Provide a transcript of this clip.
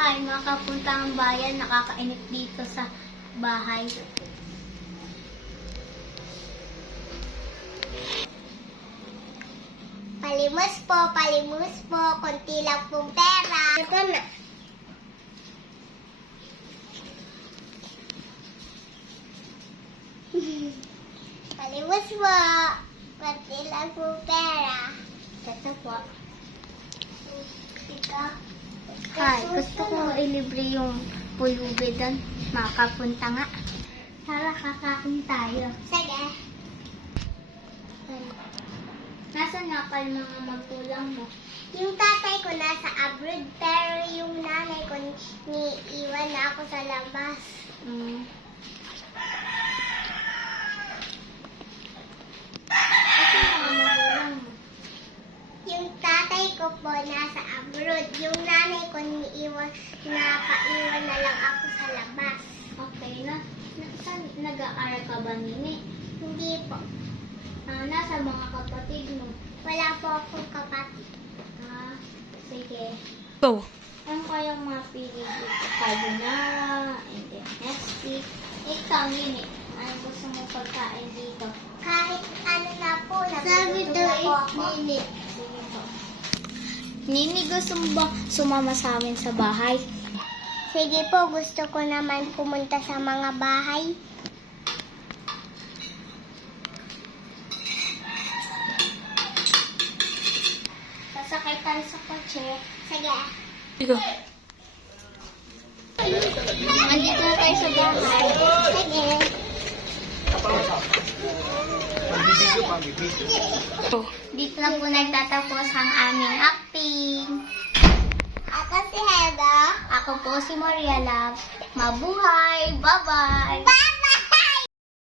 ay makapunta ang bayan, nakakainit dito sa bahay. Palimos po, konti lang pong pera. Ito na. Palimos po, konti lang pong pera. Ito po. Hi, gusto ko ilibre yung pulubi doon. Makapunta nga. Tara, kakain tayo. Sige. Nasaan nga pa yung mga magulang mo? Yung tatay ko nasa abroad, pero yung nanay ko niiwan na ako sa labas. Kasi mga magulang mo? Yung tatay ko po nasa abroad, yung nanay ko napaiwan na lang ako sa labas. Okay, saan nag-aaral ka ba, Nini? Hindi po. Nasa mga kapatid mo? Wala po akong kapatid. Sige. Go. Ano kayang mapili dito? Carbonara, and then nestic. Ikaw, Nini, ano gusto mo pagkain dito? Kahit ano na po, nagugutom na po ako. Nini. Sige po. Nini, gusto mo ba sumama sa amin sa bahay? Sige po, gusto ko naman pumunta sa mga bahay. Sasakay tayo sa kotse. Sige. Go. Nandito na tayo sa bahay. Sige. Go. Dito na po nagtatapos ang aming acting. Ako si Helga. Ako po si Maria Love. Mabuhay! Bye-bye!